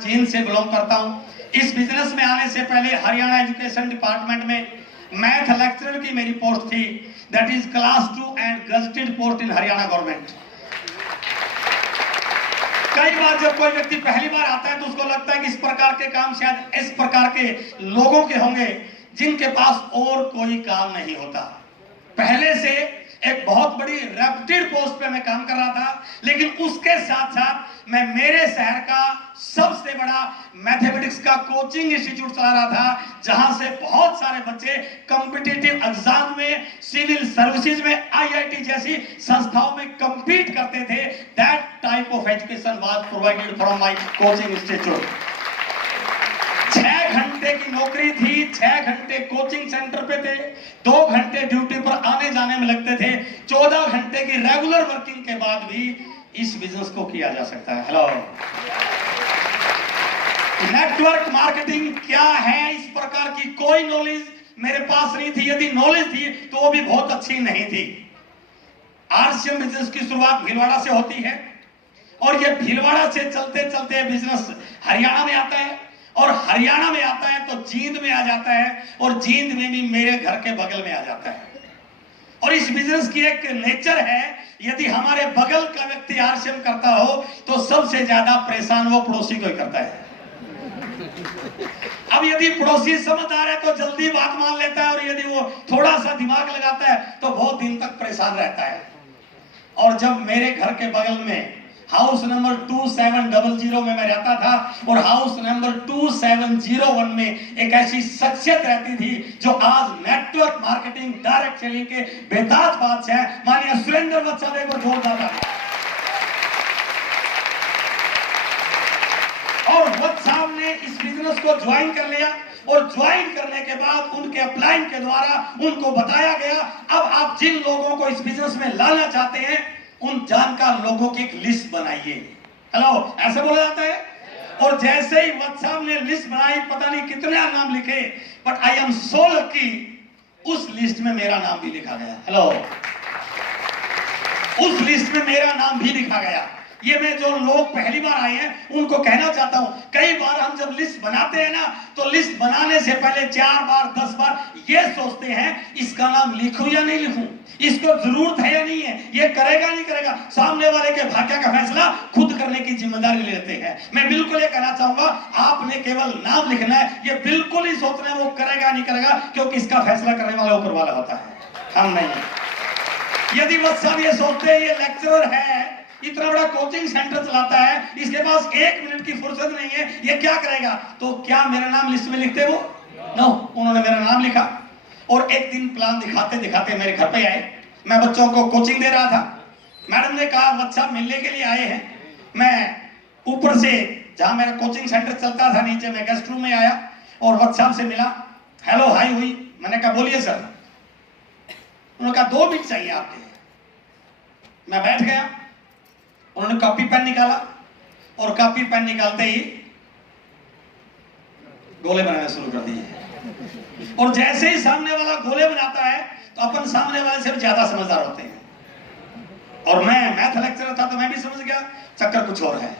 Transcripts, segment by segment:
जींद से बिलोंग करता हूं। इस बिजनेस में आने से पहले हरियाणा एजुकेशन डिपार्टमेंट में मैथ लेक्चरर की मेरी पोस्ट थी, that is class 2 and gazetted post in Haryana government. कई बार जब कोई व्यक्ति पहली बार आता है तो उसको लगता है कि इस प्रकार के काम शायद इस प्रकार के लोगों के होंगे जिनके पास और कोई काम नहीं होता। पहले से एक बहुत बड़ी रेप्यूटेड पोस्ट पे मैं काम कर रहा था, लेकिन उसके साथ साथ मैं मेरे शहर का सबसे बड़ा मैथमेटिक्स का कोचिंग इंस्टीट्यूट चला रहा था, जहां से बहुत सारे बच्चे कॉम्पिटिटिव एग्जाम में, सिविल सर्विसेज में, आईआईटी जैसी संस्थाओं में compete करते थे। That type of education was provided from my coaching institute. 6 घंटे की नौकरी थी, 6 घंटे कोचिंग सेंटर पे थे, 2 घंटे ड्यूटी पर आने जाने में लगते थे। 14 घंटे की रेगुलर वर्किंग के बाद भी इस बिजनेस को किया जा सकता है। हेलो, नेटवर्क मार्केटिंग क्या है, इस प्रकार की कोई नॉलेज मेरे पास नहीं थी। यदि नॉलेज थी तो वो भी बहुत अच्छी नहीं थी। आरसीएम बिजनेस की शुरुआत भीलवाड़ा से होती है और ये भीलवाड़ा से चलते चलते बिजनेस हरियाणा में आता है और हरियाणा में आता है तो जींद में आ जाता है और जींद में भी मेरे घर के बगल में आ जाता है। और इस बिजनेस की एक नेचर है, यदि हमारे बगल का व्यक्ति आरसीएम करता हो तो सबसे ज्यादा परेशान वो पड़ोसी को ही करता है। अब यदि पड़ोसी समझदार है तो जल्दी बात मान लेता है और यदि वो थोड़ा सा दिमाग लगाता है तो बहुत दिन तक परेशान रहता है। और जब मेरे घर के बगल में हाउस नंबर 2700 में मैं रहता था और हाउस नंबर 2701 में एक ऐसी शख्सियत रहती थी जो आज नेटवर्क मार्केटिंग डायरेक्ट सेलिंग के बेताज बादशाह हैं, माननीय सुरेंद्र वत्स साहब, एक बार जोरदार ताली। और वत्स साहब ने इस बिजनेस को ज्वाइन कर लिया और ज्वाइन करने के बाद उनके अपलाइन के द्वारा उनको बताया गया, अब आप जिन लोगों को इस बिजनेस में लाना चाहते हैं उन जानकार लोगों की एक लिस्ट बनाइए। हेलो, ऐसे बोला जाता है। और जैसे ही वत्स साहब ने लिस्ट बनाई, पता नहीं कितने नाम लिखे, but I am so lucky, उस लिस्ट में मेरा नाम भी लिखा गया। हेलो, उस लिस्ट में मेरा नाम भी लिखा गया। ये मैं जो लोग पहली बार आए हैं उनको कहना चाहता हूं, कई बार हम जब लिस्ट बनाते हैं ना तो लिस्ट बनाने से पहले 4 बार 10 बार ये सोचते हैं इसका नाम लिखूं या नहीं लिखूं, इसको जरूरत है या नहीं है, ये करेगा नहीं करेगा। सामने वाले के भाग्य का फैसला खुद करने की जिम्मेदारी लेते हैं। मैं बिल्कुल ये कहना चाहूंगा, आपने केवल नाम लिखना है, ये बिल्कुल ही सोचना है वो करेगा नहीं करेगा, क्योंकि इसका फैसला करने वाला ऊपर वाला होता है, हम नहीं। यदि वत्स साहब ये सोचते हैं ये लेक्चरर है, इतना बड़ा कोचिंग सेंटर चलाता है, इसके पास 1 मिनट की फुर्सत नहीं है, ये क्या करेगा, तो क्या मेरा नाम लिस्ट में लिखते वो? नो, उन्होंने मेरा नाम लिखा और एक दिन प्लान दिखाते दिखाते मेरे घर पे आए। मैं बच्चों को कोचिंग दे रहा था। मैडम ने कहा वत्स साहब मिलने के लिए आए हैं। मैं ऊपर से जहां मेरा कोचिंग सेंटर चलता था नीचे मैं गेस्ट रूम में आया और वत्स साहब से मिला, हेलो हाई हुई। मैंने कहा बोलिए सर। उन्होंने कहा 2 मिनट चाहिए आपके। मैं बैठ गया, उन्होंने कॉपी पेन निकाला और कॉपी पेन निकालते ही गोले बनाना शुरू कर दिए। और जैसे ही सामने वाला गोले बनाता है तो अपन सामने वाले से भी ज्यादा समझदार होते हैं। और मैं मैथ लेक्चरर था तो मैं भी समझ गया चक्कर कुछ और है।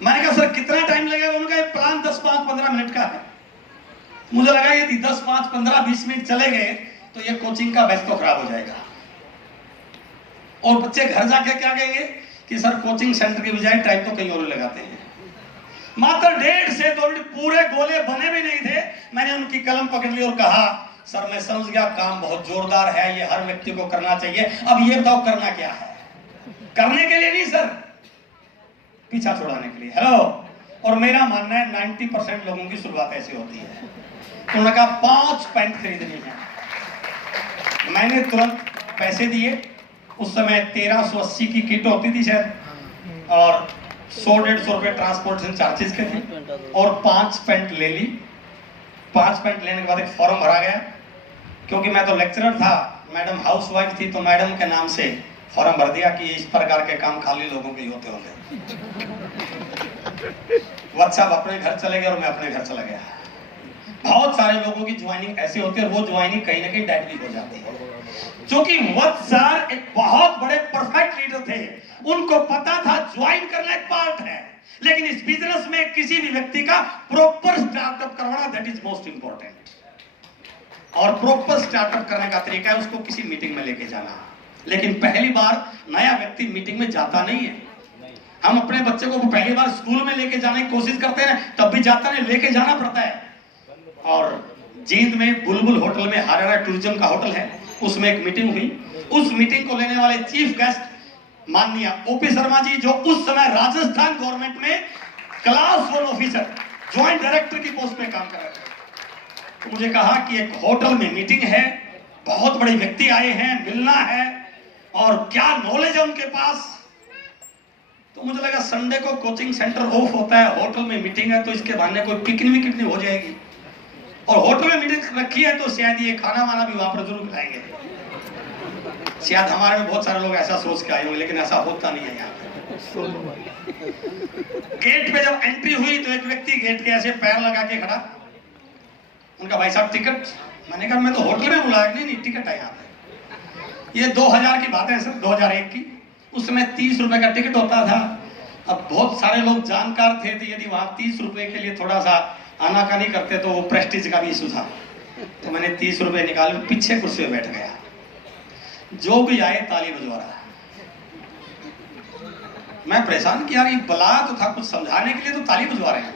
मैंने कहा सर कितना टाइम लगेगा? उनका प्लान 10, 5, 15 मिनट का है। मुझे लगा यदि 10, 5, 15, 20 मिनट चले गए तो ये कोचिंग का बैच तो खराब हो जाएगा और बच्चे घर जाके क्या कहेंगे कि सर कोचिंग सेंटर की बजाय टाइम तो कहीं और लगाते हैं। मात्र 1.5 से 2 मिनट पूरे गोले बने भी नहीं थे, मैंने उनकी कलम पकड़ ली और कहा सर मैं समझ गया काम बहुत जोरदार है, ये हर व्यक्ति को करना चाहिए, अब ये बताओ करना क्या है? करने के लिए नहीं सर, पीछा छुड़ाने के लिए। हेलो, और मेरा मानना है 90% लोगों की शुरुआत ऐसी होती है। उन्होंने कहा 5 पेन खरीदनी है। मैंने तुरंत पैसे दिए। उस समय 1380 की किट होती थी शायद और 100-150 रुपए ट्रांसपोर्टेशन चार्जेस के थे और 5 पेंट ले ली। 5 पेंट लेने के बाद एक फॉर्म भरा गया। क्योंकि मैं तो लेक्चरर था, मैडम हाउसवाइफ थी, तो मैडम के नाम से फॉर्म भर दिया कि इस प्रकार के काम खाली लोगों के होते होंगे। वत्स साहब अपने घर चले गए और मैं अपने घर चला गया। बहुत सारे लोगों की ज्वाइनिंग ऐसी होती है और वो ज्वाइनिंग कहीं ना कहीं डेड भी हो जाती है। क्योंकि वत्स सर एक बहुत बड़े परफेक्ट लीडर थे, उनको पता था ज्वाइन करना एक पार्ट है, लेकिन इस बिजनेस में किसी भी व्यक्ति का प्रॉपर स्टार्टअप करवाना, दैट इज मोस्ट इंपॉर्टेंट। और प्रॉपर स्टार्टअप करने का तरीका है उसको किसी मीटिंग में लेके जाना। लेकिन पहली बार नया व्यक्ति मीटिंग में जाता नहीं है। हम अपने बच्चे को पहली बार स्कूल में लेके जाने की कोशिश करते हैं, तब भी जाता नहीं, लेके जाना पड़ता है। और जींद में बुलबुल होटल में हरियाणा टूरिज्म का होटल है, उसमें एक मीटिंग हुई। उस मीटिंग को लेने वाले चीफ गेस्ट माननीय ओपी शर्मा जी, जो उस समय राजस्थान गवर्नमेंट में क्लास 1 ऑफिसर ज्वाइंट डायरेक्टर की पोस्ट पे काम कर रहे थे। तो मुझे कहा कि एक होटल में मीटिंग है, बहुत बड़े व्यक्ति आए हैं, मिलना है और क्या नॉलेज है उनके पास। तो मुझे लगा संडे को कोचिंग सेंटर ऑफ होता है, होटल में मीटिंग है, तो इसके बहाने कोई पिकनिक विकनिक हो जाएगी। और होटल में मीटिंग रखी है तो शायद ये खाना वाना भी वहां पर जरूर खिलाएंगे। शायद हमारे में बहुत सारे लोग ऐसा सोच के आए होंगे, लेकिन ऐसा होता नहीं है यहाँ पे। गेट पे जब एंट्री हुई तो एक व्यक्ति गेट के ऐसे पैर लगा के खड़ा, उनका भाई साहब टिकट। मैंने कहा मैं तो होटल में बुलाया, नहीं टिकट है यहाँ पे। ये 2000 की बात है सर, 2001 की। उस समय 30 रुपए का टिकट होता था। अब बहुत सारे लोग जानकार थे, तो यदि वहां 30 रुपए के लिए थोड़ा सा आनाकानी करते तो वो प्रेस्टीज का भी इशू था। तो मैंने 30 रुपए निकाले, पीछे कुर्सी में बैठ गया। जो भी आए ताली बजवा रहा। मैं परेशान कि यार ये बुलाया तो था कुछ समझाने के लिए, तो ताली बजवा रहे हैं।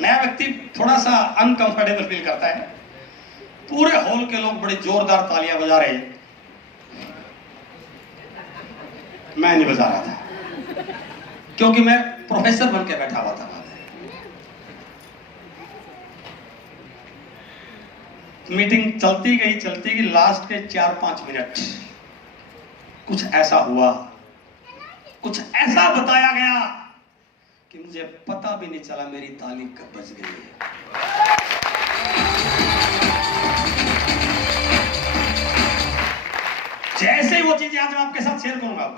नया व्यक्ति थोड़ा सा अनकंफर्टेबल फील करता है। पूरे हॉल के लोग बड़े जोरदार तालियां बजा रहे हैं, मैं नहीं बजा रहा था क्योंकि मैं प्रोफेसर बन के बैठा हुआ था। मीटिंग चलती गई, लास्ट के 4-5 मिनट कुछ ऐसा हुआ, कुछ ऐसा बताया गया कि मुझे पता भी नहीं चला मेरी ताली कब बज गई है। जैसे वो चीजें आज मैं आपके साथ शेयर करूंगा,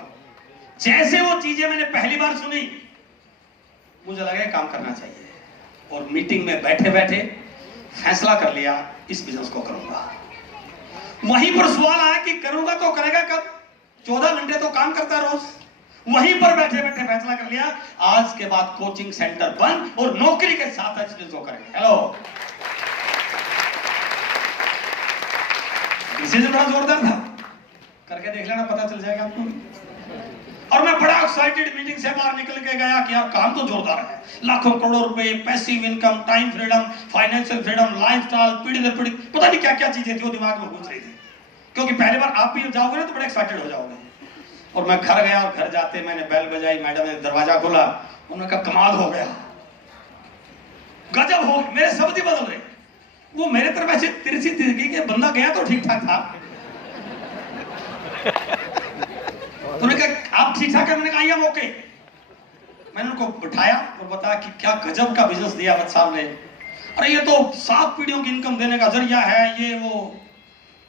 जैसे वो चीजें मैंने पहली बार सुनी, मुझे लगा काम करना चाहिए। और मीटिंग में बैठे बैठे फैसला कर लिया, इस बिजनेस को करूंगा। वहीं पर सवाल आया कि करूंगा तो करेगा कब? 14 घंटे तो काम करता है रोज। वहीं पर बैठे बैठे फैसला कर लिया, आज के बाद कोचिंग सेंटर बंद और नौकरी के साथ इस बिजनेस को करेंगे। हेलो, डिसीजन बड़ा जोरदार था, करके देख लेना, पता चल जाएगा आपको। और मैं बड़ा एक्साइटेड मीटिंग से बाहर निकल के गया कि यार काम तो जोरदार है। लाखों करोड़ों रुपए, passive income, time freedom, financial freedom, lifestyle, पीढ़ी दर पीढ़ी, पता नहीं क्या क्या चीजें थी वो दिमाग में घूम रही थी। क्योंकि पहली बार आप भी जाओगे ना तो बड़े एक्साइटेड हो जाओगे। और मैं घर गया और घर जाते मैंने बेल बजाई, मैडम ने दरवाजा खोला, उन्होंने कहा कमाल हो गया, गजब हो, मेरे शब्द ही बदल रहे। वो मेरे तरफ ऐसे तिरछी तिरछी के बंदा गया तो ठीक ठाक था। उन्होंने कहा आप ठीक ठाक है? मैंने कहा ये ओके। मैंने उनको बिठाया और बताया कि क्या गजब का बिजनेस दिया वत्स साहब ने। अरे ये तो 7 पीढ़ियों की इनकम देने का जरिया है, ये वो।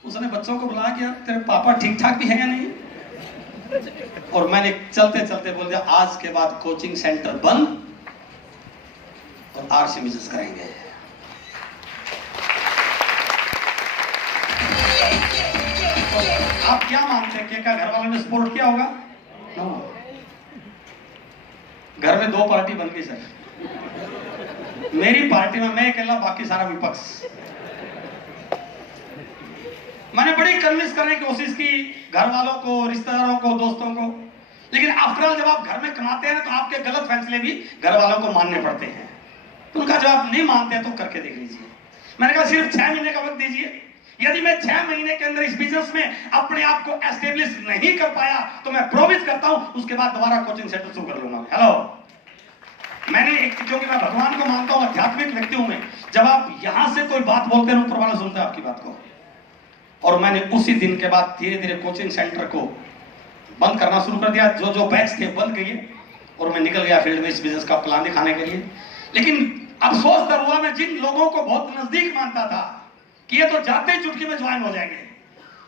उसने बच्चों को बुलाया कि यार तेरे पापा ठीक ठाक भी है या नहीं। और मैंने चलते चलते बोल दिया आज के बाद कोचिंग सेंटर बंद और आरसी बिजनेस करेंगे। आप क्या मानते हैं कि क्या घर वालों ने सपोर्ट किया होगा? नो। घर में 2 पार्टी बन गई सर। मेरी पार्टी में मैं अकेला, बाकी सारा विपक्ष। मैंने बड़ी कन्विंस करने की कोशिश की घर वालों को, रिश्तेदारों को, दोस्तों को, लेकिन आफ्टर ऑल जब आप घर में कमाते हैं तो आपके गलत फैसले भी घर वालों को मानने पड़ते हैं। तो उनका जवाब नहीं मानते हैं तो करके देख लीजिए। मैंने कहा सिर्फ 6 महीने का वक्त दीजिए। यदि मैं 6 महीने के अंदर इस बिजनेस में अपने आप को एस्टेब्लिश नहीं कर पाया तो मैं प्रॉमिस करता हूं उसके बाद दोबारा कोचिंग सेंटर शुरू कर लूंगा। हेलो, मैंने क्योंकि मैं भगवान को मानता हूं, आध्यात्मिक व्यक्ति हूं मैं। जब आप यहां से कोई बात बोलते हैं ऊपर वाला सुनता है आपकी बात को। और मैंने उसी दिन के बाद धीरे धीरे कोचिंग सेंटर को बंद करना शुरू कर दिया। जो जो बैच थे बंद किए और मैं निकल गया फील्ड में इस बिजनेस का प्लान दिखाने के लिए। लेकिन अफसोस तब हुआ, मैं जिन लोगों को बहुत नजदीक मानता था कि ये तो जाते ही चुटकी में ज्वाइन हो जाएंगे,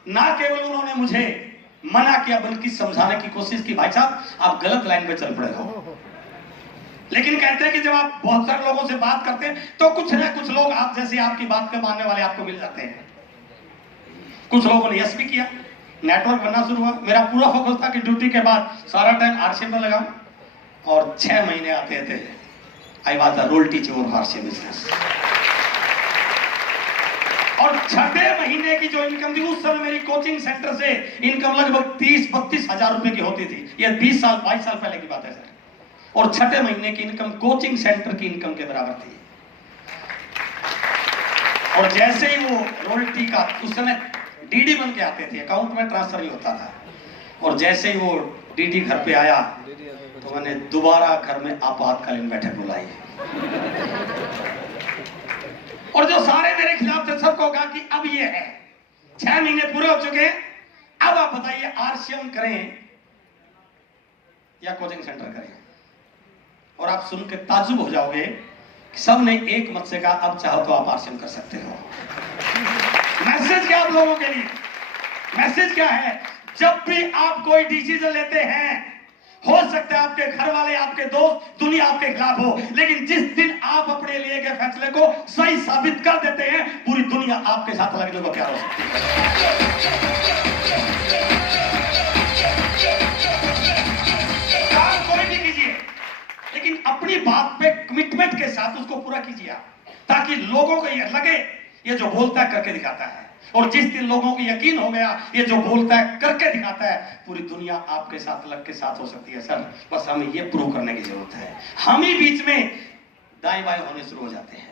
ना केवल उन्होंने मुझे मना किया बल्कि समझाने की कोशिश की, भाई साहब आप गलत लाइन पे चल पड़े हो। लेकिन कहते हैं कि जब आप बहुत सारे लोगों से बात करते हैं तो कुछ ना कुछ लोग आप जैसे आपकी बात के मानने वाले आपको मिल जाते हैं। कुछ लोगों ने यस भी किया, नेटवर्क बनना शुरू हुआ। मेरा पूरा फोकस था कि ड्यूटी के बाद सारा टाइम आरसी पर लगाऊं। और 6 महीने आते थे I was the role teacher of RCM business. और 6वें महीने की जो इनकम थी, उस समय मेरी कोचिंग सेंटर से इनकम लगभग 30-32 हजार रुपए की होती थी। ये 22 साल पहले की बात है सर। और 6ठे महीने की इनकम कोचिंग सेंटर की इनकम के बराबर थी। और जैसे ही वो रॉयल्टी का, उस समय डीडी बन के आते थे, अकाउंट में ट्रांसफर नहीं होता था, और जैसे ही वो डीडी घर पे आया तो मैंने दोबारा घर में आपातकालीन बैठक बुलाई। और जो सारे मेरे खिलाफ थे सबको कहा कि अब ये है, 6 महीने पूरे हो चुके हैं, अब आप बताइए आरसीएम करें या कोचिंग सेंटर करें। और आप सुन के ताज्जुब हो जाओगे कि सबने एक मत से कहा अब चाहो तो आप आरसीएम कर सकते हो। मैसेज क्या आप लोगों के लिए? मैसेज क्या है? जब भी आप कोई डिसीजन लेते हैं, हो सकता है आपके घर वाले, आपके दोस्त, दुनिया आपके खिलाफ हो, लेकिन जिस दिन आप अपने लिए के फैसले को सही साबित कर देते हैं, पूरी दुनिया आपके साथ लगने को तैयार हो सकती है। काम कोई भी कीजिए, लेकिन अपनी बात पे कमिटमेंट के साथ उसको पूरा कीजिए, ताकि लोगों को यह लगे ये जो बोलता है करके दिखाता है। और जिस दिन लोगों को यकीन हो गया ये जो बोलता है करके दिखाता है, पूरी दुनिया आपके साथ लग के साथ हो सकती है सर। बस हमें ये प्रूव करने की जरूरत है। हम ही बीच में दाएं बाएं होने शुरू हो जाते हैं।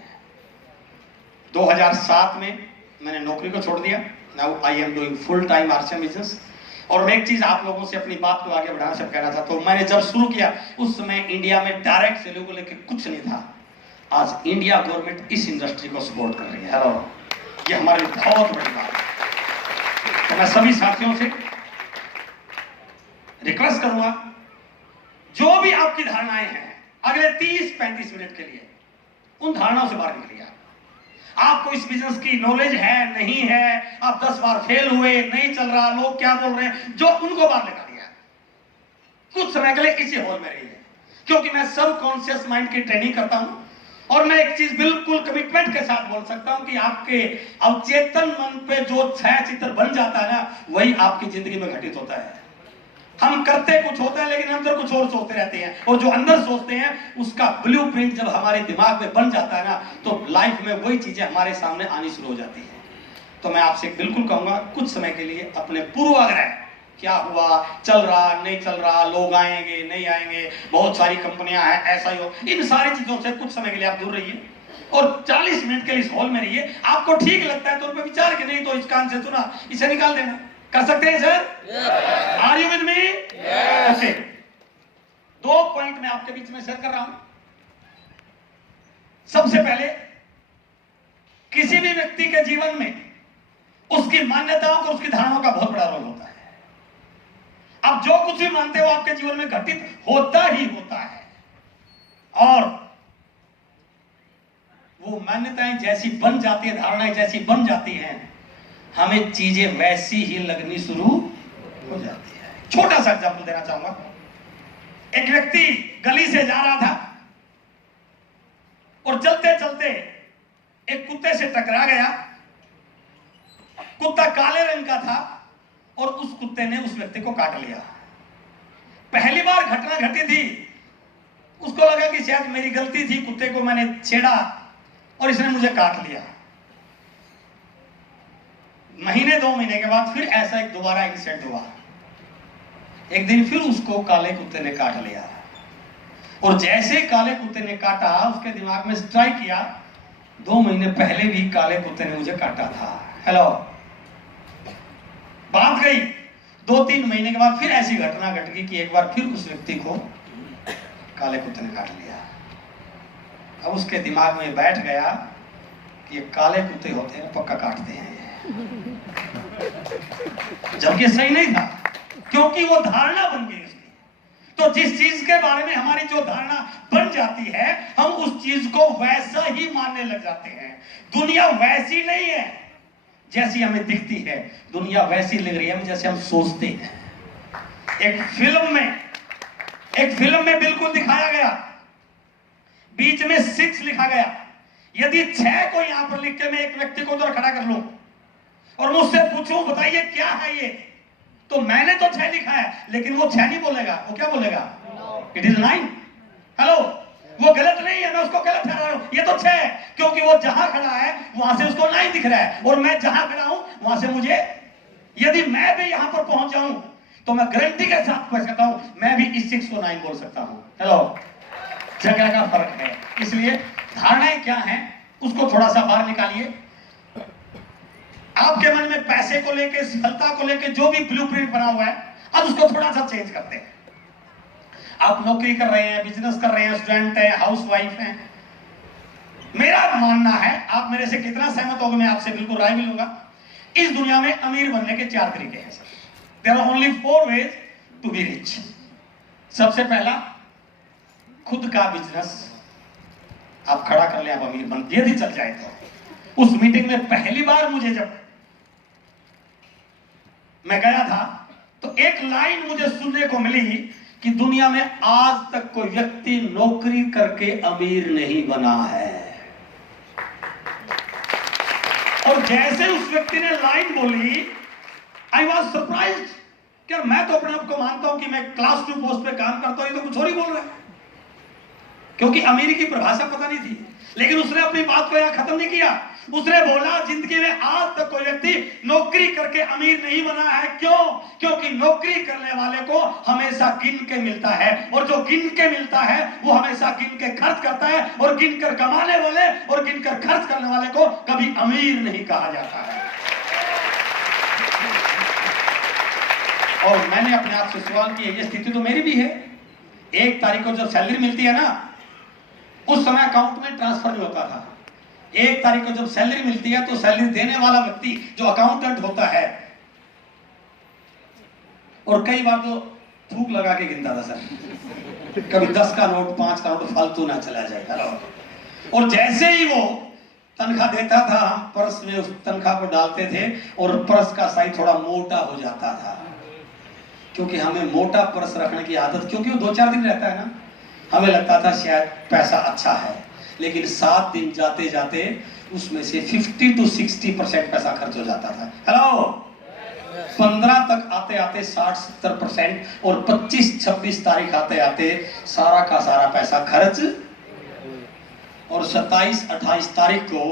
2007 में मैंने नौकरी को छोड़ दिया। Now I am doing full time RCM business. और मैं एक चीज आप लोगों से अपनी बात को आगे बढ़ाना से कहना चाहता हूं, मैंने जब शुरू किया उस समय इंडिया में डायरेक्ट सेलिंग को लेकर कुछ नहीं था। आज इंडिया गवर्नमेंट इस इंडस्ट्री को सपोर्ट कर रही है। हेलो, ये हमारे लिए बहुत बड़ी बात है। तो मैं सभी साथियों से रिक्वेस्ट करूंगा, जो भी आपकी धारणाएं हैं, अगले 30-35 मिनट के लिए उन धारणाओं से बाहर निकलिए। आपको इस बिजनेस की नॉलेज है नहीं है, आप 10 बार फेल हुए, नहीं चल रहा, लोग क्या बोल रहे हैं, जो उनको बाहर निकाल दिया। कुछ समय के लिए इसी हॉल में रहिए, क्योंकि मैं सब कॉन्शियस माइंड की ट्रेनिंग करता हूं। और मैं एक चीज बिल्कुल कमिटमेंट के साथ बोल सकता हूं कि आपके अवचेतन मन पे जो छायाचित्र बन जाता है ना, वही आपकी जिंदगी में घटित होता है। हम करते कुछ होता है लेकिन अंदर कुछ और सोचते रहते हैं, और जो अंदर सोचते हैं उसका ब्लूप्रिंट जब हमारे दिमाग में बन जाता है ना, तो लाइफ में वही चीजें हमारे सामने आनी शुरू हो जाती है। तो मैं आपसे बिल्कुल कहूंगा, कुछ समय के लिए अपने पूर्वाग्रह, क्या हुआ, चल रहा, नहीं चल रहा, लोग आएंगे नहीं आएंगे, बहुत सारी कंपनियां हैं, ऐसा ही हो, इन सारी चीजों से कुछ समय के लिए आप दूर रहिए और 40 मिनट के लिए इस हॉल में रहिए। आपको ठीक लगता है तो उस पर विचार के, नहीं तो इस कान से सुना इसे निकाल देना। कर सकते हैं sir? Are you with me? Okay, 2 point मैं आपके बीच में शेयर कर रहा हूं। सबसे पहले, किसी भी व्यक्ति के जीवन में उसकी मान्यताओं और उसकी धारणाओं का बहुत बड़ा रोल होता है। आप जो कुछ भी मानते हो आपके जीवन में घटित होता ही होता है, और वो मान्यताएं जैसी बन जाती है, धारणाएं जैसी बन जाती हैं, हमें चीजें वैसी ही लगनी शुरू हो जाती है। छोटा सा एग्जांपल देना चाहूंगा। एक व्यक्ति गली से जा रहा था और चलते चलते एक कुत्ते से टकरा गया। कुत्ता काले रंग का था और उस कुत्ते ने उस व्यक्ति को काट लिया। पहली बार घटना घटी थी, उसको लगा कि शायद मेरी गलती थी, कुत्ते को मैंने छेड़ा और इसने मुझे काट लिया। महीने 2 महीने के बाद फिर ऐसा एक दोबारा इंसिडेंट हुआ। एक दिन फिर उसको काले कुत्ते ने काट लिया, और जैसे काले कुत्ते ने काटा, उसके दिमाग में स्ट्राइक किया, 2 महीने पहले भी काले कुत्ते ने मुझे काटा था। हेलो, बात गई। 2-3 महीने के बाद फिर ऐसी घटना घट गई कि एक बार फिर उस व्यक्ति को काले कुत्ते ने काट लिया। अब उसके दिमाग में बैठ गया कि ये काले कुत्ते होते हैं, पक्का काटते हैं ये। जबकि सही नहीं था, क्योंकि वो धारणा बन गई उसकी। तो जिस चीज के बारे में हमारी जो धारणा बन जाती है, हम उस चीज को वैसा ही मानने लग जाते हैं। दुनिया वैसी नहीं है जैसी हमें दिखती है, दुनिया वैसी लग रही है जैसे हम सोचते हैं। एक फिल्म में बिल्कुल दिखाया गया, बीच में 6 लिखा गया। यदि 6 को यहां पर लिख के मैं एक व्यक्ति को उधर खड़ा कर लूं और मुझसे पूछूं बताइए क्या है ये, तो मैंने तो 6 लिखा है, लेकिन वो 6 नहीं बोलेगा। वो क्या बोलेगा? It is 9। हेलो, वो गलत नहीं है, मैं उसको गलत ठहरा रहा हूं, ये तो 6 है, क्योंकि वो जहां खड़ा है वहां से उसको 9 दिख रहा है, और मैं जहां खड़ा हूं वहां से मुझे, यदि मैं भी यहां पर पहुंच जाऊं तो मैं गारंटी के साथ कह सकता हूं मैं भी इस 6 को 9 बोल सकता हूं। हेलो, जगह का फर्क है। इसलिए धारणाएं क्या हैं उसको थोड़ा सा बाहर निकालिए। आपके मन में पैसे को लेके, सफलता को लेके जो भी ब्लूप्रिंट बना हुआ है, अब उसको थोड़ा सा चेंज करते हैं। आप नौकरी कर रहे हैं, बिजनेस कर रहे हैं, स्टूडेंट हैं, हाउसवाइफ हैं, मेरा मानना है, आप मेरे से कितना सहमत होगे मैं आपसे बिल्कुल राय भी लूंगा, इस दुनिया में अमीर बनने के 4 तरीके हैं sir. There are only 4 ways to be rich. सबसे पहला, खुद का बिजनेस आप खड़ा कर ले, आप अमीर बन, यदि चल जाए तो। उस मीटिंग में पहली बार मुझे जब मैं गया था तो एक लाइन मुझे सुनने को मिली कि दुनिया में आज तक कोई व्यक्ति नौकरी करके अमीर नहीं बना है। और जैसे उस व्यक्ति ने लाइन बोली, आई वॉज सरप्राइज्ड। क्या मैं तो अपने आप को मानता हूं कि मैं क्लास 2 पोस्ट पे काम करता हूं, ये तो कुछ और ही बोल रहा है, क्योंकि अमीरी की परिभाषा पता नहीं थी। लेकिन उसने अपनी बात को यहां खत्म नहीं किया। उसने बोला, जिंदगी में आज तक कोई व्यक्ति नौकरी करके अमीर नहीं बना है। क्यों? क्योंकि नौकरी करने वाले को हमेशा गिन के मिलता है, और जो गिन के मिलता है वो हमेशा गिन के खर्च करता है, और गिन कर कमाने वाले और गिन कर खर्च करने वाले को कभी अमीर नहीं कहा जाता है। और मैंने अपने आप से सवाल किया, ये स्थिति तो मेरी भी है। 1 तारीख को जब सैलरी मिलती है ना, उस समय अकाउंट में ट्रांसफर नहीं होता था। 1 तारीख को जब सैलरी मिलती है तो सैलरी देने वाला व्यक्ति जो अकाउंटेंट होता है, और कई बार तो थूक लगा के गिनता था सर, कभी 10 का नोट, 5 का नोट फालतू ना चला जाए। और जैसे ही वो तनख्वाह देता था, हम पर्स में उस तनख्वाह को डालते थे, और पर्स का साइज थोड़ा मोटा हो जाता था, क्योंकि हमें मोटा पर्स रखने की आदत, क्योंकि वो 2-4 दिन रहता है ना, हमें लगता था शायद पैसा अच्छा है। लेकिन 7 दिन जाते जाते उसमें से 50 to 60% पैसा खर्च हो जाता था। हेलो, 15 तक आते आते 60-70%, और 25-26 तारीख आते आते सारा का सारा पैसा खर्च, और 27-28 तारीख को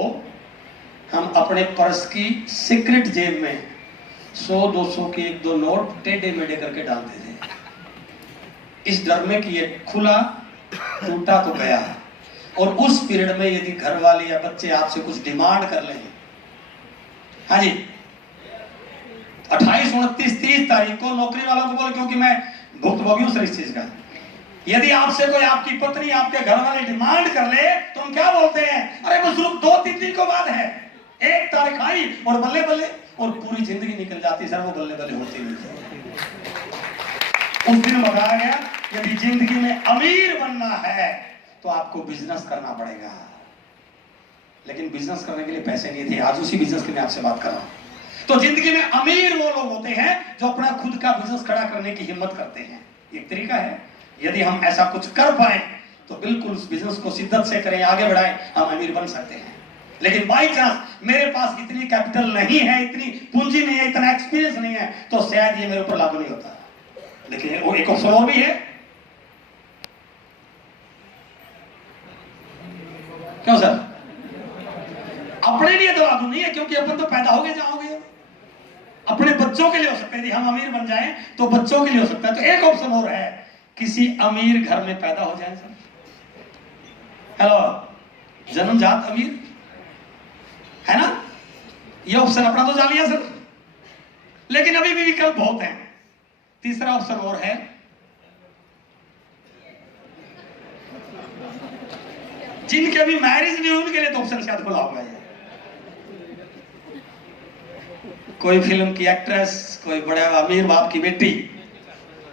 हम अपने पर्स की सीक्रेट जेब में 100-200 के 1-2 नोट टेढ़े मेढ़े करके डालते थे, इस डर में कि ये खुला टूटा तो गया। और उस पीरियड में यदि घर वाले या बच्चे आपसे कुछ डिमांड कर लें, हाँ जी, 28, 29, 30 तारीख को नौकरी वालों को बोले, क्योंकि मैं भुक्तभोगी हूं सर इस चीज का, यदि आपसे कोई, आपकी पत्नी, आपके घर वाले डिमांड कर ले तो हम क्या बोलते हैं? अरे वो सिर्फ 2-3 दिन को बाद है, 1 तारीख आई और बल्ले बल्ले, और पूरी जिंदगी निकल जाती सर, वो बल्ले बल्ले होती नहीं। उस दिन बताया गया, यदि जिंदगी में अमीर बनना है तो आपको बिजनेस करना पड़ेगा। लेकिन बिजनेस करने के लिए पैसे नहीं थे। आज उसी बिजनेस की मैं आपसे बात कर रहा हूं। तो जिंदगी में अमीर वो लोग होते हैं जो अपना खुद का बिजनेस खड़ा करने की हिम्मत करते हैं। एक तरीका है, यदि हम ऐसा कुछ कर पाए तो बिल्कुल उस बिजनेस को शिद्दत से करें, आगे बढ़ाएं, हम अमीर बन सकते हैं। लेकिन बाई चांस मेरे पास इतनी कैपिटल नहीं है, इतनी पूंजी नहीं है, इतना एक्सपीरियंस नहीं है, तो शायद ये मेरे ऊपर लागू नहीं होता। लेकिन वो एक ऑप्शन और भी है। क्यों सर? अपने लिए तो लागू नहीं है, क्योंकि अपन तो पैदा हो गए जहां हो गए। अपने बच्चों के लिए हो सकता है, यदि हम अमीर बन जाएं तो बच्चों के लिए हो सकता है। तो एक ऑप्शन और है, किसी अमीर घर में पैदा हो जाए सर। हेलो, जन्मजात अमीर है ना, ये ऑप्शन अपना तो जा लिया सर, लेकिन अभी भी विकल्प बहुत हैं। तीसरा ऑप्शन और है, जिनके अभी मैरिज नहीं हुई उनके लिए तो ऑप्शन शायद खुला होगा। ये कोई फिल्म की एक्ट्रेस, कोई बड़े अमीर बाप की बेटी,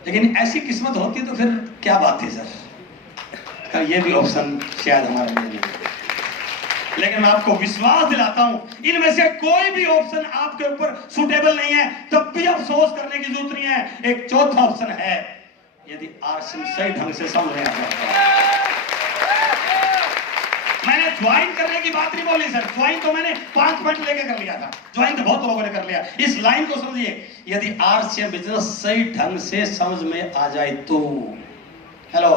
लेकिन ऐसी किस्मत होती तो फिर क्या बात थी सर। ये भी ऑप्शन शायद हमारे लिए नहीं। लेकिन मैं आपको विश्वास दिलाता हूं, इनमें से कोई भी ऑप्शन आपके ऊपर सुटेबल नहीं है, तब भी अफसोस करने की जरूरत नहीं है। एक चौथा ऑप्शन है, यदि आरसीएम सही ढंग से समझ में आ जाता है। मैंने ज्वाइन करने की बात नहीं बोली सर, ज्वाइन तो मैंने 5 पॉइंट लेके कर लिया था, ज्वाइन तो बहुत लोगों ने कर लिया। इस लाइन को समझिए, यदि आरसीएम बिजनेस सही ढंग से समझ में आ जाए तो। हेलो,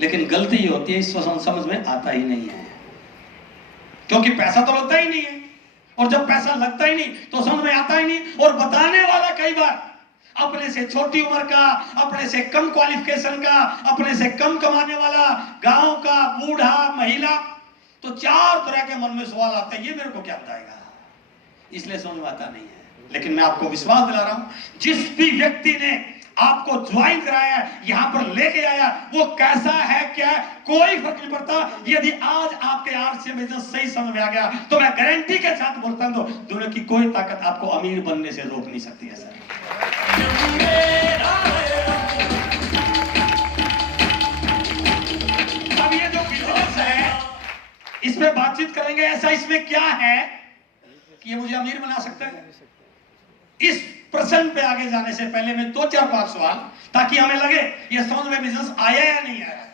लेकिन गलती ये होती है, इसको समझ में आता ही नहीं है, क्योंकि पैसा तो लगता ही नहीं है, और जब पैसा लगता ही नहीं तो समझ में आता ही नहीं। और बताने वाला कई बार अपने से छोटी उम्र का, अपने से कम क्वालिफिकेशन का, अपने से कम कमाने वाला, गांव का, बूढ़ा, महिला, तो चार तरह के मन में सवाल आते हैं, ये मेरे को क्या बताएगा, इसलिए समझ में आता नहीं है। लेकिन मैं आपको विश्वास दिला रहा हूं, जिस भी व्यक्ति ने आपको ज्वाइन कराया, यहां पर लेके आया, वो कैसा है, क्या है, कोई फर्क नहीं पड़ता। यदि आज आपके आरसी बिजनेस सही समझ में आ गया तो मैं गारंटी के साथ बोलता हूं, दुनिया की कोई ताकत आपको अमीर बनने से रोक नहीं सकती है सर। अब ये जो बिजनेस है, इसमें बातचीत करेंगे। ऐसा इसमें क्या है कि ये मुझे अमीर बना सकता है? इस प्रश्न पे आगे जाने से पहले मैं 2-4-5 सवाल, ताकि हमें लगे ये समझ में बिजनेस आया या नहीं आया।